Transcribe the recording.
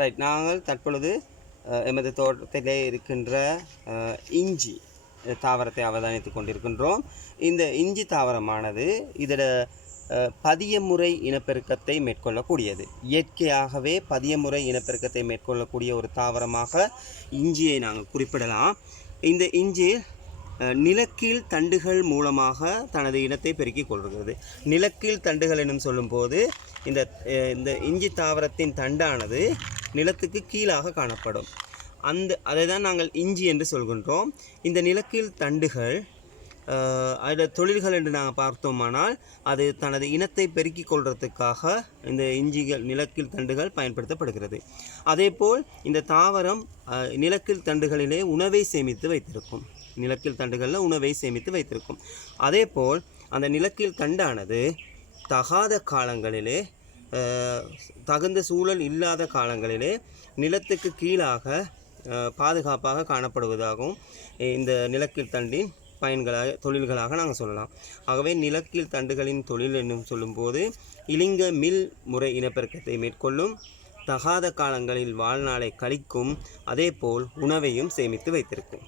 Right நாங்கள் தற்பொழுது எமது தோட்டத்திலே இருக்கின்ற இஞ்சி தாவரத்தை அவதானித்து கொண்டிருக்கின்றோம். இந்த இஞ்சி தாவரமானது இதோட பதியமுறை இனப்பெருக்கத்தை மேற்கொள்ளக்கூடியது. இயற்கையாகவே பதியமுறை இனப்பெருக்கத்தை மேற்கொள்ளக்கூடிய ஒரு தாவரமாக இஞ்சியை நாங்கள் குறிப்பிடலாம். இந்த இஞ்சி நிலக்கீழ் தண்டுகள் மூலமாக தனது இனத்தை பெருக்கிக் கொள்கிறது. நிலக்கீழ் தண்டுகள் என்னும் சொல்லும்போது இந்த இந்த இஞ்சி தாவரத்தின் தண்டானது நிலத்துக்கு கீழாக காணப்படும். அந்த அதை தான் நாங்கள் இஞ்சி என்று சொல்கின்றோம். இந்த நிலக்கீழ் தண்டுகள் அதில் தொழில்கள் என்று நாங்கள் பார்த்தோமானால் அது தனது இனத்தை பெருக்கிக் கொள்வதற்காக இந்த இஞ்சிகள் நிலக்கீழ் தண்டுகள் பயன்படுத்தப்படுகிறது. அதேபோல் இந்த தாவரம் நிலக்கீழ் தண்டுகளிலே உணவை சேமித்து வைத்திருக்கும். நிலக்கீழ் தண்டுகளில் உணவை சேமித்து வைத்திருக்கும். அதேபோல் அந்த நிலக்கீழ் தண்டானது தகாத காலங்களிலே தகுந்த சூழல் இல்லாத காலங்களிலே நிலத்துக்கு கீழாக பாதுகாப்பாக காணப்படுவதாகவும் இந்த நிலக்கீழ் தண்டின் பயன்களாக தொழில்களாக நாங்கள் சொல்லலாம். ஆகவே நிலக்கீழ் தண்டுகளின் தொழில் என்னும் சொல்லும்போது இலிங்க மில் முறை இனப்பெருக்கத்தை மேற்கொள்ளும் தகாத காலங்களில் வாழ்நாளை கழிக்கும் அதேபோல் உணவையும் சேமித்து வைத்திருக்கும்.